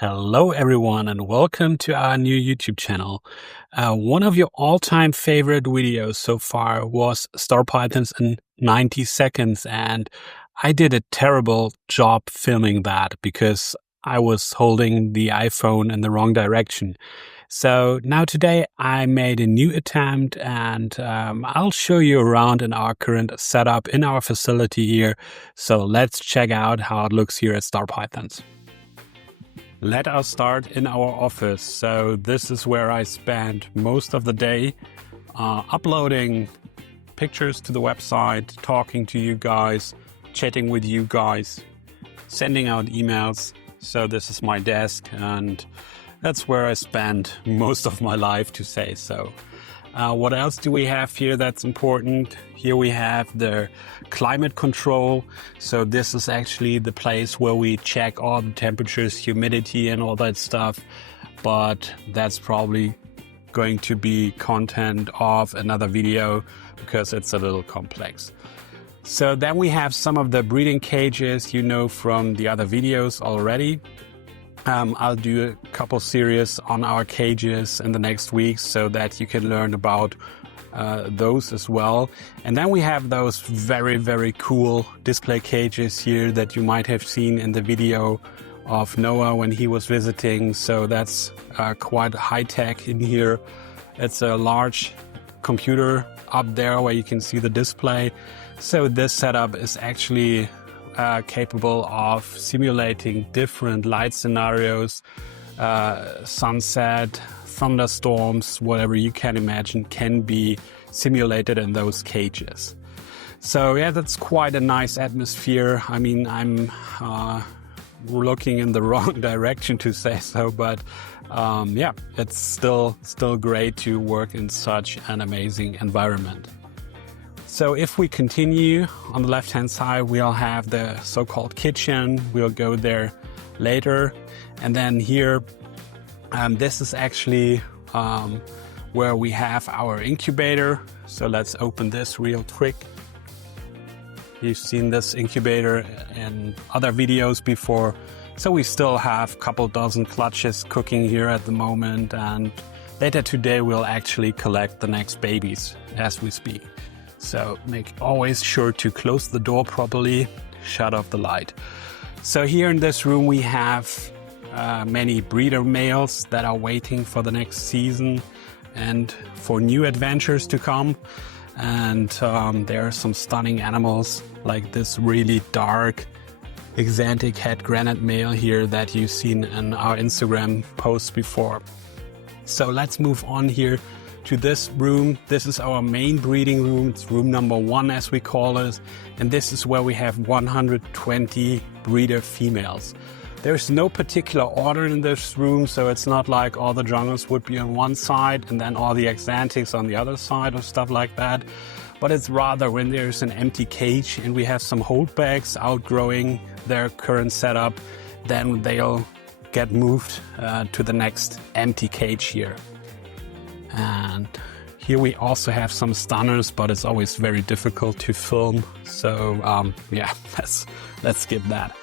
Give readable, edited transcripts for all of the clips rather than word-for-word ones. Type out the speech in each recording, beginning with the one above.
Hello, everyone, and welcome to our new YouTube channel. One of your all-time favorite videos so far was StarPythons in 90 seconds, and I did a terrible job filming that because I was holding the iPhone in the wrong direction. So now today I made a new attempt, and I'll show you around in our current setup in our facility here. So let's check out how it looks here at StarPythons. Let us start in our office. So this is where I spend most of the day uploading pictures to the website, talking to you guys, chatting with you guys, sending out emails. So this is my desk, and that's where I spend most of my life, to say so. What else do we have here that's important? Here we have the climate control. So this is actually the place where we check all the temperatures, humidity, and all that stuff. But that's probably going to be content of another video because it's a little complex. So then we have some of the breeding cages, you know, from the other videos already. I'll do a couple series on our cages in the next weeks so that you can learn about those as well. And then we have those very, very cool display cages here that you might have seen in the video of Noah when he was visiting. So that's quite high tech in here. It's a large computer up there where you can see the display. So this setup is actually capable of simulating different light scenarios, sunset, thunderstorms, whatever you can imagine can be simulated in those cages. So yeah, that's quite a nice atmosphere. I mean, I'm looking in the wrong direction to say so, but yeah, it's still great to work in such an amazing environment. So if we continue on the left-hand side, we'll have the so-called kitchen. We'll go there later. And then here, this is actually where we have our incubator. So let's open this real quick. You've seen this incubator in other videos before. So we still have a couple dozen clutches cooking here at the moment. And later today, we'll actually collect the next babies as we speak. So make always sure to close the door properly, shut off the light. So here in this room we have many breeder males that are waiting for the next season and for new adventures to come. And there are some stunning animals like this really dark exantic head granite male here that you've seen in our Instagram posts before. So let's move on here to this room. This is our main breeding room. It's room number 1, as we call it. And this is where we have 120 breeder females. There's no particular order in this room, so it's not like all the jungles would be on one side and then all the exantics on the other side or stuff like that. But it's rather when there's an empty cage and we have some holdbacks outgrowing their current setup, then they'll get moved to the next empty cage here. And here we also have some stunners, but it's always very difficult to film. So yeah, let's skip that.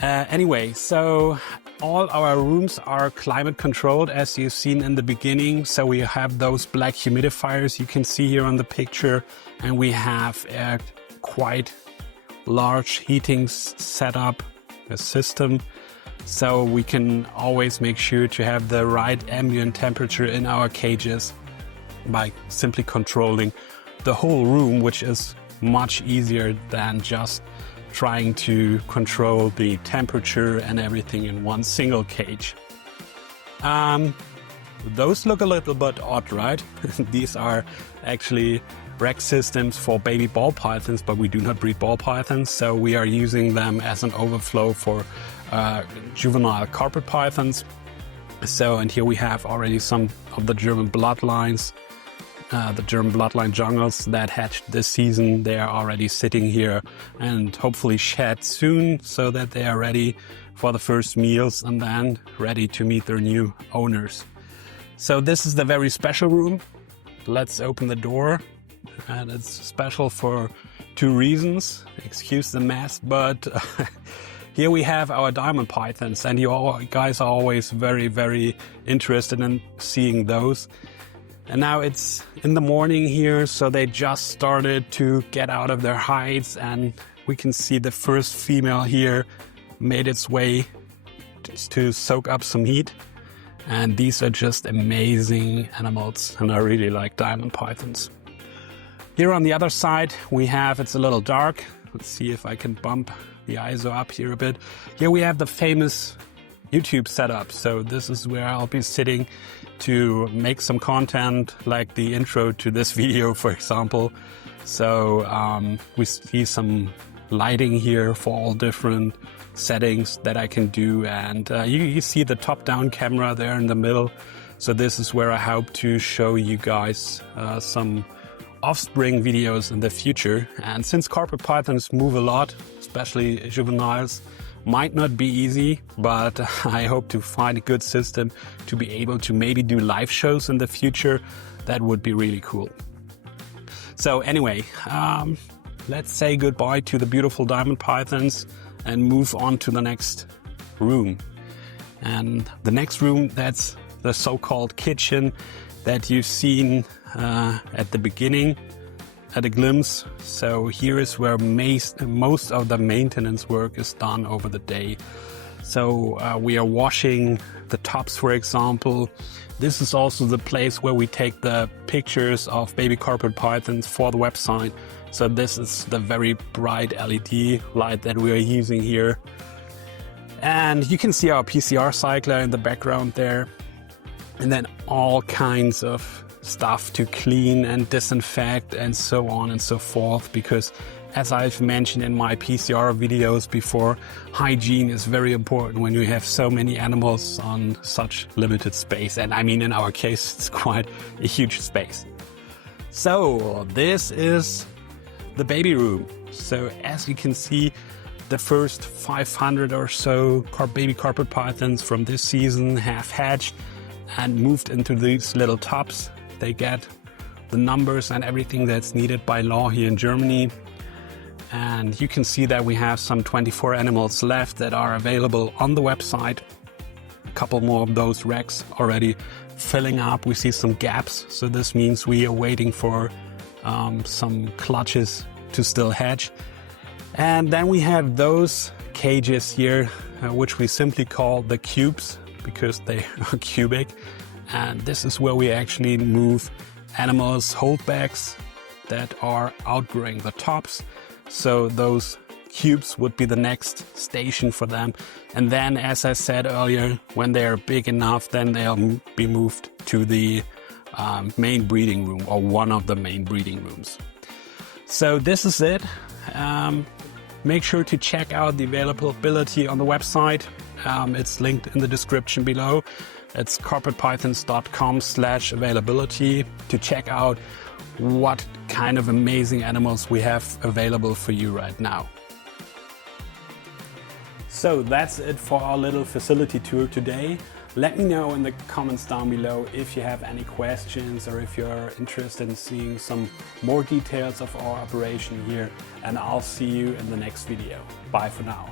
Anyway, so all our rooms are climate controlled, as you've seen in the beginning. So we have those black humidifiers you can see here on the picture, and we have a quite large heating setup, a system. So we can always make sure to have the right ambient temperature in our cages by simply controlling the whole room, which is much easier than just trying to control the temperature and everything in one single cage. Those look a little bit odd, right? These are actually rack systems for baby ball pythons, but we do not breed ball pythons, so we are using them as an overflow for juvenile carpet pythons. So, and here we have already some of the German bloodlines, the German bloodline jungles that hatched this season. They are already sitting here and hopefully shed soon so that they are ready for the first meals and then ready to meet their new owners. So this is the very special room. Let's open the door, and it's special for 2 reasons. Excuse the mess, but here we have our diamond pythons, and you all guys are always very, very interested in seeing those. And now it's in the morning here, so they just started to get out of their hides, and we can see the first female here made its way to soak up some heat. And these are just amazing animals, and I really like diamond pythons. Here on the other side we have, it's a little dark. Let's see if I can bump the ISO up here a bit. Here we have the famous YouTube setup. So this is where I'll be sitting to make some content, like the intro to this video, for example. So we see some lighting here for all different settings that I can do, and you see the top-down camera there in the middle. So this is where I hope to show you guys some offspring videos in the future. And since carpet pythons move a lot, especially juveniles, might not be easy, but I hope to find a good system to be able to maybe do live shows in the future. That would be really cool. So anyway, let's say goodbye to the beautiful diamond pythons and move on to the next room. And the next room, that's the so-called kitchen that you've seen at the beginning at a glimpse. So here is where most of the maintenance work is done over the day. So we are washing the tops, for example. This is also the place where we take the pictures of baby carpet pythons for the website. So this is the very bright LED light that we are using here. And you can see our PCR cycler in the background there. And then all kinds of stuff to clean and disinfect and so on and so forth, because as I've mentioned in my PCR videos before, hygiene is very important when you have so many animals on such limited space. And I mean, in our case, it's quite a huge space. So this is the baby room. So as you can see, the first 500 or so baby carpet pythons from this season have hatched and moved into these little tubs. They get the numbers and everything that's needed by law here in Germany. And you can see that we have some 24 animals left that are available on the website. A couple more of those racks already filling up. We see some gaps, so this means we are waiting for some clutches to still hatch. And then we have those cages here, which we simply call the cubes because they are cubic. And this is where we actually move animals' holdbacks that are outgrowing the tops. So those cubes would be the next station for them. And then, as I said earlier, when they are big enough, then they'll be moved to the main breeding room, or one of the main breeding rooms. So this is it. Make sure to check out the availability on the website. It's linked in the description below. It's carpetpythons.com/availability to check out what kind of amazing animals we have available for you right now. So that's it for our little facility tour today. Let me know in the comments down below if you have any questions or if you're interested in seeing some more details of our operation here, and I'll see you in the next video. Bye for now.